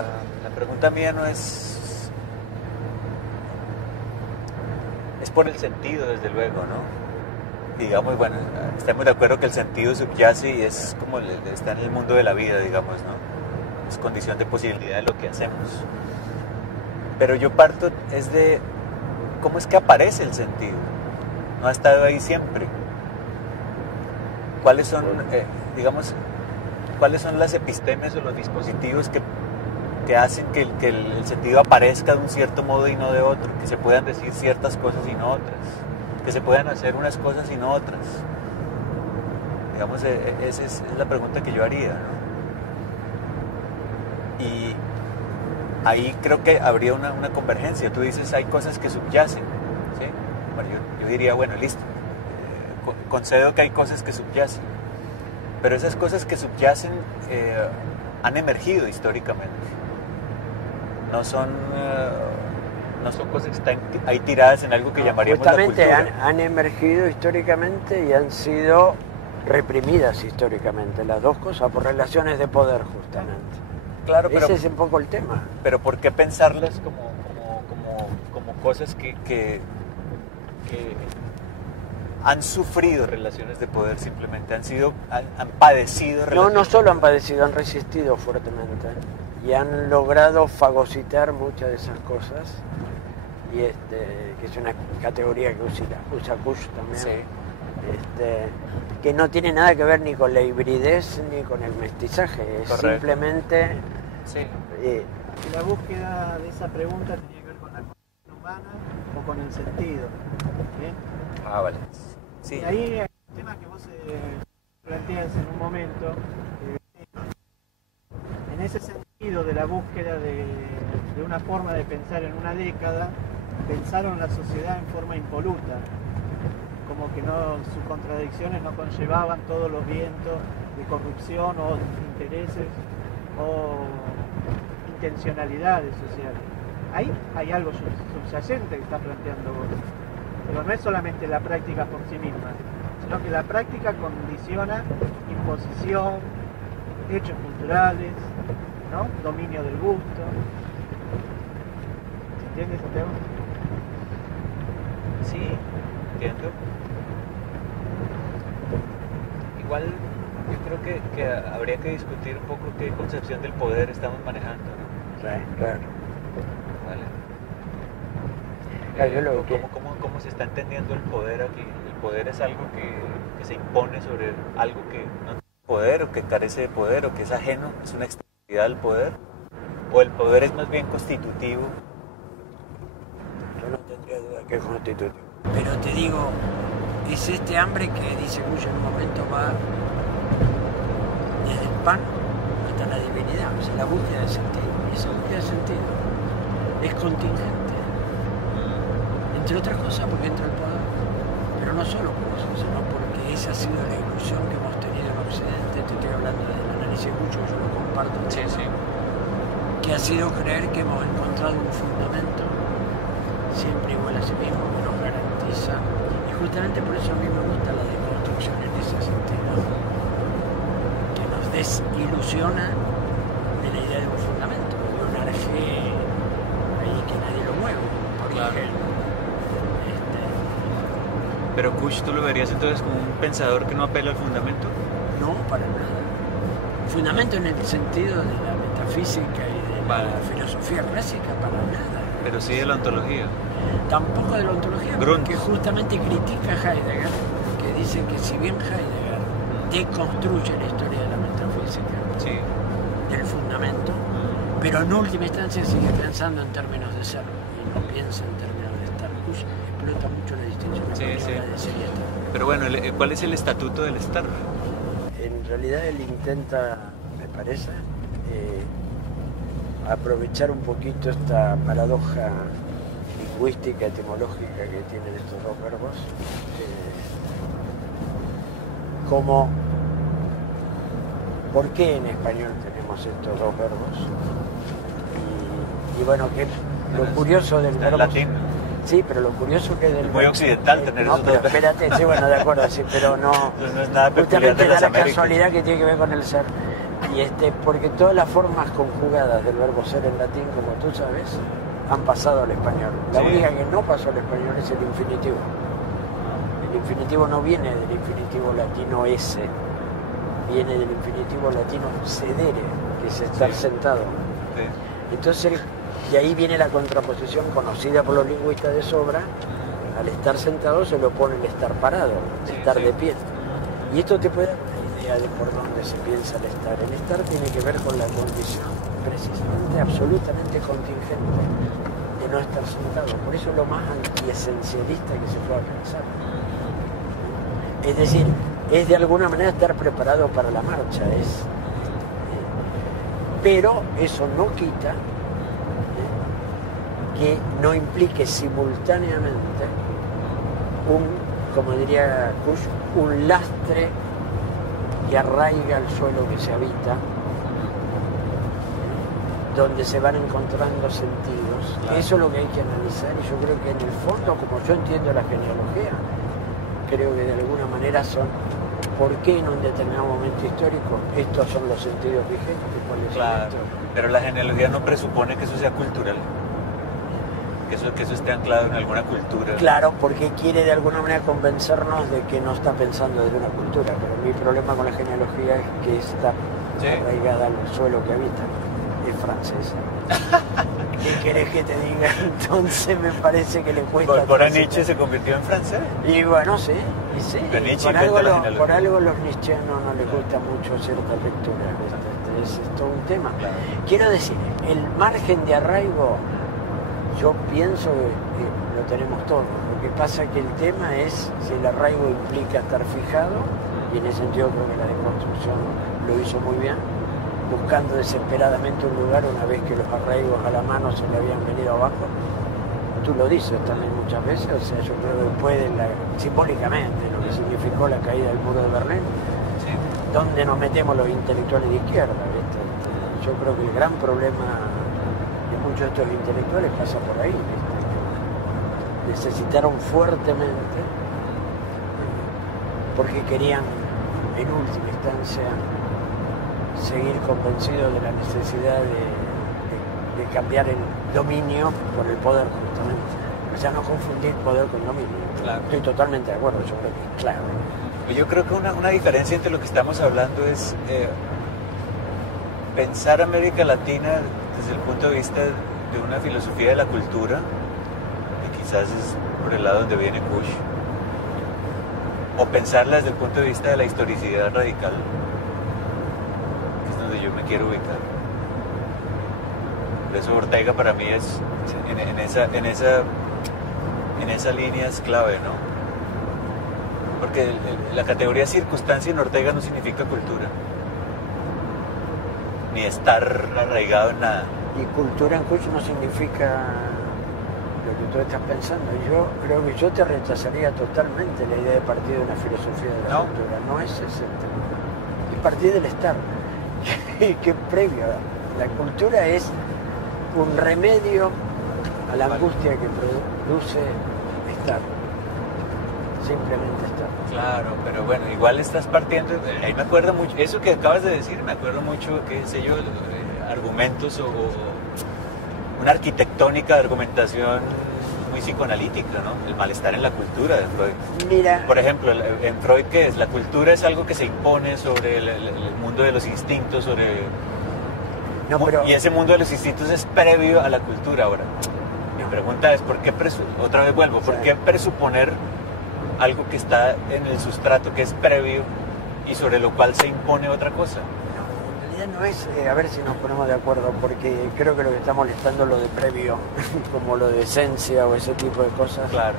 la pregunta mía no es por el sentido, desde luego, ¿no? Digamos, bueno, estamos de acuerdo que el sentido subyace y es como está en el mundo de la vida, digamos, ¿no? Es condición de posibilidad de lo que hacemos. Pero yo parto es de cómo es que aparece el sentido. No ha estado ahí siempre. ¿Cuáles son, digamos, cuáles son las epistemes o los dispositivos que hacen que el sentido aparezca de un cierto modo y no de otro, que se puedan decir ciertas cosas y no otras, que se puedan hacer unas cosas y no otras? Digamos, esa es la pregunta que yo haría, ¿no? Y ahí creo que habría una convergencia. Tú dices, hay cosas que subyacen, ¿sí? Bueno, yo diría, bueno, listo, concedo que hay cosas que subyacen, pero esas cosas que subyacen han emergido históricamente. No son cosas que están ahí tiradas en algo que llamaríamos la cultura. Justamente han emergido históricamente y han sido reprimidas históricamente, las dos cosas, por relaciones de poder, justamente. Claro, pero ese es un poco el tema. Pero ¿por qué pensarlas como cosas que han sufrido relaciones de poder simplemente? Han padecido relaciones. No solo han padecido, han resistido fuertemente y han logrado fagocitar muchas de esas cosas, y que es una categoría que usa Kush también, sí. Que no tiene nada que ver ni con la hibridez ni con el mestizaje, es correcto. Simplemente sí. La búsqueda de esa pregunta tenía que ver con la condición humana o con el sentido. ¿Bien? Vale. Sí. Y ahí hay un tema que vos planteas en un momento. En ese sentido de la búsqueda de una forma de pensar en una década, pensaron la sociedad en forma impoluta, como que sus contradicciones no conllevaban todos los vientos de corrupción o intereses o intencionalidades sociales. Ahí hay algo subyacente que está planteando vos, pero no es solamente la práctica por sí misma, sino que la práctica condiciona imposición, hechos culturales, ¿no? Dominio del gusto. ¿Se entiende ese tema? Sí, entiendo. Igual yo creo que habría que discutir un poco qué concepción del poder estamos manejando, ¿no? Sí, claro. Vale. ¿Cómo se está entendiendo el poder aquí? ¿El poder es algo que se impone sobre algo que no tiene poder o que carece de poder o que es ajeno, es una externalidad del poder? ¿O el poder es más bien constitutivo? Yo no tendría duda que es constitutivo. Pero te digo, es este hambre que dice Cuyo en un momento va desde el pan hasta la divinidad, o sea, la búsqueda de sentido. Y esa búsqueda de sentido es contingente, entre otras cosas porque entra el poder, pero no solo por eso, sino porque esa ha sido la ilusión que hemos tenido en Occidente. Te estoy hablando del análisis de Cuyo, yo lo comparto, Sí, sí. que ha sido creer que hemos encontrado un fundamento siempre igual a sí mismo, que nos garantiza, y justamente por eso a mí me gusta la deconstrucción en ese sentido, que nos desilusiona de la idea de un fundamento, de un arjé ahí que nadie lo mueve, por Claro. ejemplo. Pero Kush, ¿tú lo verías entonces como un pensador que no apela al fundamento? No, para nada. Fundamento en el sentido de la metafísica y de la filosofía clásica, para nada. Pero sí de la ontología. Tampoco de la ontología, Grund. porque justamente critica a Heidegger, que dice que si bien Heidegger deconstruye la historia de la metafísica, Sí. del fundamento, pero en última instancia sigue pensando en términos de ser y no piensa en términos de estar. Kush explota mucho la distinción Sí, sí. de ser y estar. Pero bueno, ¿cuál es el estatuto del estar? En realidad él intenta, me parece, aprovechar un poquito esta paradoja lingüística, etimológica que tienen estos dos verbos, como por qué en español tenemos estos dos verbos, y bueno, que lo curioso del verbo... latín. Sí, pero lo curioso que es del... Muy occidental tener no, esos pero dos verbos. espérate, sí, bueno, de acuerdo, sí, pero no... Pues no es nada peculiar Justamente de da las la Américas. casualidad que tiene que ver con el ser. Porque todas las formas conjugadas del verbo ser en latín, como tú sabes, han pasado al español. La Sí. única que no pasó al español es el infinitivo. El infinitivo no viene del infinitivo latino esse, viene del infinitivo latino sedere, que es estar Sí. sentado. Sí. Entonces, de ahí viene la contraposición conocida por los lingüistas de sobra. Al estar sentado se le opone el estar parado, Sí, estar sí. de pie. Y esto te puede dar una idea de por dónde se piensa el estar. El estar tiene que ver con la condición precisamente absolutamente contingente de no estar sentado. Por eso es lo más antiesencialista que se pueda pensar. Es decir, es de alguna manera estar preparado para la marcha. Pero eso no quita que no implique simultáneamente como diría Kush, un lastre que arraiga el suelo que se habita, donde se van encontrando sentidos. Claro. Eso es lo que hay que analizar, y yo creo que en el fondo, como yo entiendo la genealogía, creo que de alguna manera son por qué en un determinado momento histórico estos son los sentidos vigentes, cuáles son Claro, estos. pero la genealogía no presupone que eso sea cultural, que eso esté anclado en alguna cultura. Claro, porque quiere de alguna manera convencernos de que no está pensando desde una cultura, pero mi problema con la genealogía es que está Sí. arraigada al suelo que habita, es francesa. ¿Qué querés que te diga? Entonces me parece que le cuesta... Por transitar. Nietzsche se convirtió en francés. Y bueno, sí, y sí. Pero Nietzsche Por inventa algo, la genealogía. por algo los nietzscheanos no les gusta mucho cierta lectura. Es todo un tema. Claro. Quiero decir, el margen de arraigo, yo pienso que lo tenemos todos. Lo que pasa es que el tema es si el arraigo implica estar fijado, y en ese sentido creo que la deconstrucción lo hizo muy bien, buscando desesperadamente un lugar una vez que los arraigos a la mano se le habían venido abajo. Tú lo dices también muchas veces, o sea, yo creo que después de simbólicamente lo que significó la caída del muro de Berlín, Sí. ¿dónde nos metemos los intelectuales de izquierda? ¿Viste? Yo creo que el gran problema de muchos de estos intelectuales pasa por ahí. ¿Viste? Necesitaron fuertemente, porque querían en última instancia seguir convencidos de la necesidad de cambiar el dominio por el poder, justamente. O sea, no confundir poder con dominio. Claro. Estoy totalmente de acuerdo, yo creo que es clave. Yo creo que una diferencia entre lo que estamos hablando es pensar América Latina desde el punto de vista de una filosofía de la cultura, que quizás es por el lado donde viene Kush, o pensarla desde el punto de vista de la historicidad radical, que es donde yo me quiero ubicar. Por eso Ortega para mí es, en esa línea es clave, ¿no? Porque la categoría circunstancia en Ortega no significa cultura, ni estar arraigado en nada. Y cultura en Kush no significa lo que tú estás pensando. Yo creo que yo te rechazaría totalmente la idea de partir de una filosofía de la ¿No? cultura. No es ese el tema. Es partir del estar, que es previo. La cultura es un remedio a la angustia que produce estar. Simplemente estar. Claro, pero bueno, igual estás partiendo, ahí me acuerdo mucho, eso que acabas de decir, me acuerdo mucho, qué sé yo, argumentos o una arquitectónica de argumentación muy psicoanalítica, ¿no? El malestar en la cultura de Freud. Mira, Por ejemplo, en Freud, ¿qué es? La cultura es algo que se impone sobre el mundo de los instintos, no, pero, y ese mundo de los instintos es previo a la cultura. Ahora, mi pregunta es, ¿por qué otra vez vuelvo, ¿por qué presuponer algo que está en el sustrato, que es previo y sobre lo cual se impone otra cosa? no, en realidad no es, a ver si nos ponemos de acuerdo, porque creo que lo que está molestando es lo de previo, como lo de esencia o ese tipo de cosas. Claro.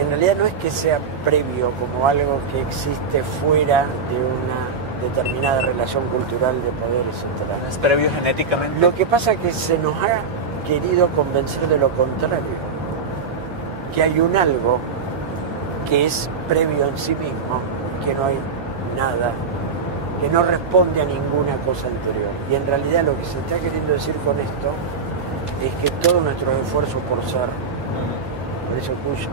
En realidad no es que sea previo como algo que existe fuera de una determinada relación cultural de poder, etc. ¿Es previo genéticamente? Lo que pasa es que se nos ha querido convencer de lo contrario, que hay un algo que es previo en sí mismo, que no hay nada, que no responde a ninguna cosa anterior. Y en realidad lo que se está queriendo decir con esto es que todos nuestros esfuerzos por ser, por eso Kush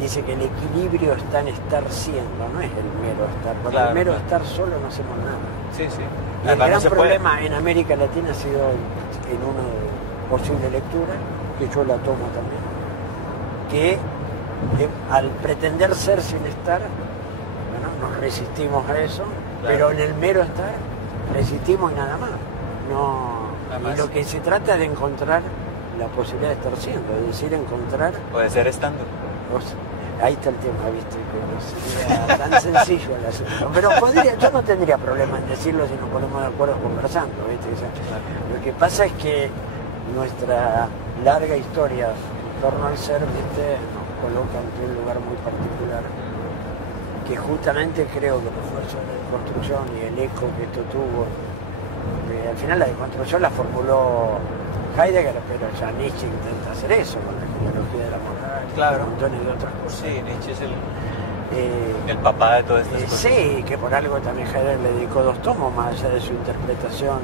dice que el equilibrio está en estar siendo, no es el mero estar. Porque Claro, el mero claro. estar solo no hacemos nada. Sí, sí. Y el gran problema en América Latina ha sido en una posible lectura, que yo la tomo también, que al pretender ser sin estar, bueno, nos resistimos a eso, claro. Pero en el mero estar resistimos y nada más. Y lo que se trata es de encontrar la posibilidad de estar siendo, es decir, encontrar... Puede ser estando. Ahí está el tema, ¿viste? Que no sería tan sencillo el asunto. Pero yo no tendría problema en decirlo si nos ponemos de acuerdo conversando, ¿viste? O sea, lo que pasa es que nuestra larga historia en torno al ser, ¿viste? Nos coloca en un lugar muy particular, que justamente creo que el esfuerzo de construcción y el eco que esto tuvo, al final la deconstrucción la formuló Heidegger, pero ya Nietzsche intenta hacer eso con la genealogía de la moral, claro. Y montones de otras cosas. Sí, Nietzsche es el papá de todas estas cosas. Sí, que por algo también Heidegger le dedicó 2 tomos, más allá de su interpretación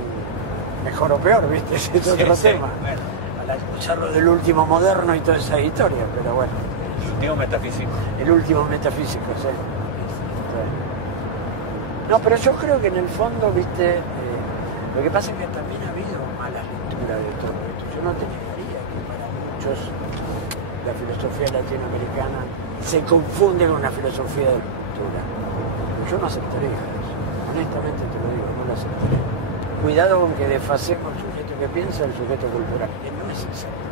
mejor o peor, ¿viste? Ese es otro tema. Bueno. Al escucharlo del último moderno y toda esa historia, pero bueno. El último metafísico. El último metafísico, sí. No, pero yo creo que en el fondo, ¿viste? Lo que pasa es que también ha habido malas lecturas de todo esto. Yo no te negaría que para muchos la filosofía latinoamericana se confunde con la filosofía de la cultura. Yo no aceptaría eso. Honestamente te lo digo, no lo aceptaría. Cuidado con que desfasemos el sujeto que piensa del sujeto cultural, que no es exacto.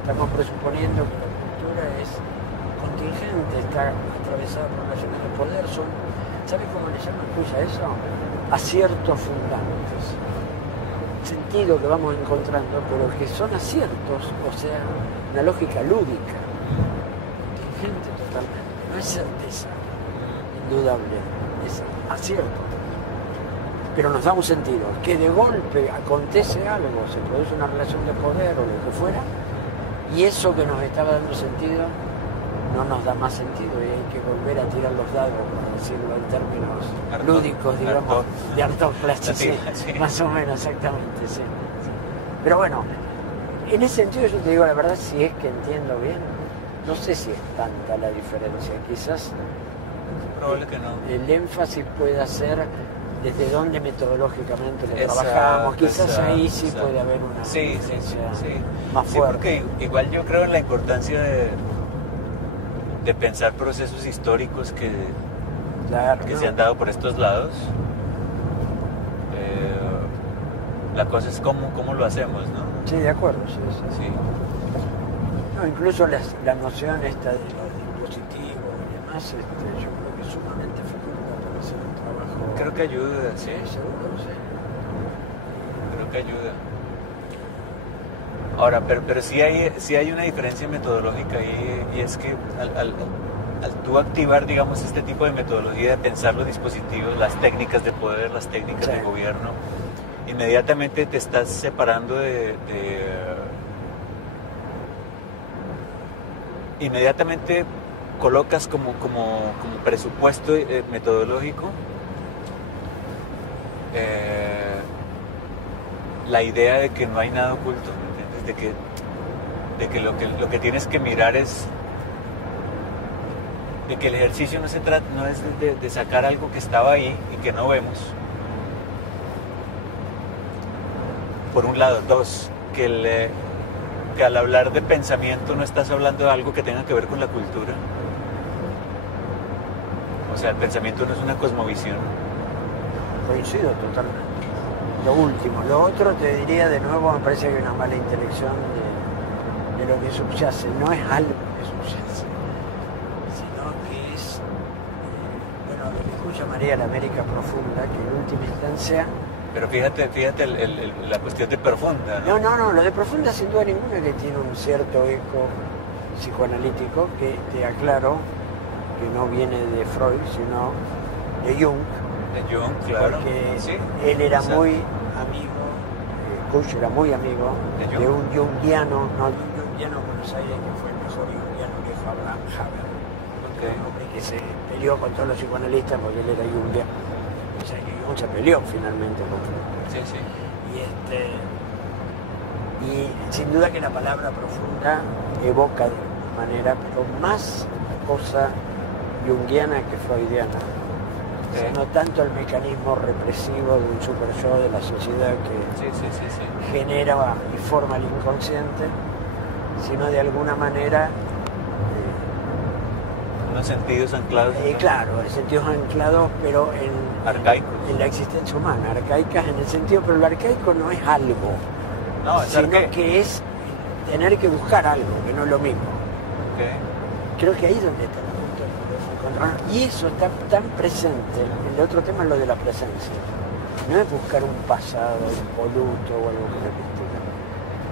Estamos presuponiendo que la cultura es contingente, está atravesada por relaciones de poder. ¿Sabes cómo le llaman tú a eso? Aciertos fundantes. Sentido que vamos encontrando, pero que son aciertos, o sea, una lógica lúdica, contingente totalmente, no es certeza indudable, es acierto, pero nos da un sentido, que de golpe acontece algo, se produce una relación de poder o lo que fuera, y eso que nos estaba dando sentido no nos da más sentido y hay que volver a tirar los dados, por decirlo en términos lúdicos, digamos, de Artócrates, sí, más o menos, exactamente, sí. Pero bueno, en ese sentido yo te digo la verdad, si es que entiendo bien, no sé si es tanta la diferencia, quizás probable que no. El énfasis pueda ser desde dónde metodológicamente lo trabajamos, quizás ahí sí puede haber una diferencia más fuerte. Sí, porque igual yo creo en la importancia de pensar procesos históricos que se han dado por estos lados. La cosa es cómo lo hacemos, ¿no? Sí, de acuerdo, sí. No, incluso la noción esta de lo dispositivo y demás, yo creo que es sumamente fecunda para hacer un trabajo. Creo que ayuda, sí. Seguro, sí. Creo que ayuda. Ahora, pero sí hay una diferencia metodológica y es que al tú activar, digamos, este tipo de metodología de pensar los dispositivos, las técnicas de poder, las técnicas de gobierno, inmediatamente te estás separando inmediatamente colocas como presupuesto metodológico la idea de que no hay nada oculto, ¿entiendes? De que lo que tienes que mirar es de que el ejercicio no es de sacar algo que estaba ahí y que no vemos. Por un lado. 2, que al hablar de pensamiento no estás hablando de algo que tenga que ver con la cultura. O sea, el pensamiento no es una cosmovisión. Coincido totalmente. Lo último. Lo otro te diría de nuevo, me parece que hay una mala intelección de lo que subyace. No es algo que subyace, sino que es lo que yo llamaría la América profunda, que en última instancia... Pero fíjate la cuestión de profunda, ¿no? No, lo de profunda sin duda ninguna que tiene un cierto eco psicoanalítico que te aclaro que no viene de Freud, sino de Jung. De Jung, claro. Porque él era muy amigo, Kusch era muy amigo de un jungiano, no de un jungiano en Buenos Aires que fue el mejor jungiano que fue Abraham Haber, un hombre que se peleó con todos los psicoanalistas porque él era jungiano. O sea que Jung se peleó finalmente con Freud. Sí. Y sin duda que la palabra profunda evoca de alguna manera, pero más cosa jungiana que freudiana. no tanto el mecanismo represivo de un super yo de la sociedad que genera y forma el inconsciente, sino de alguna manera unos sentidos anclados. Claro, sentidos anclados, pero arcaicos. En la existencia humana, arcaicas en el sentido, pero lo arcaico no es algo, sino que es tener que buscar algo, que no es lo mismo. Okay. Creo que ahí es donde está el punto de encontrar. Y eso está tan presente. El otro tema es lo de la presencia. No es buscar un pasado impoluto o algo que no exista,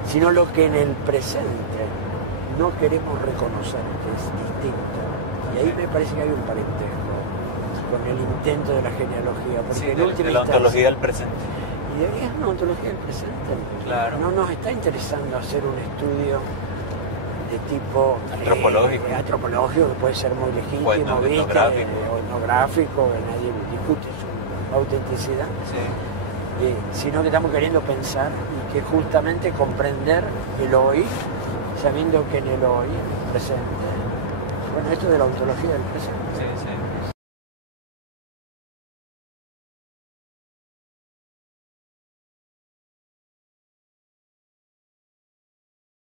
sino lo que en el presente no queremos reconocer, que es distinto. Y ahí me parece que hay un parentesco con el intento de la genealogía. Porque de la ontología del presente. Y es una ontología del presente. Claro. No nos está interesando hacer un estudio de tipo antropológico, que puede ser muy legítimo, etnográfico, que nadie discute su autenticidad, sino que estamos queriendo pensar y que justamente comprender el hoy, sabiendo que en el hoy presente, bueno, esto de la ontología del presente.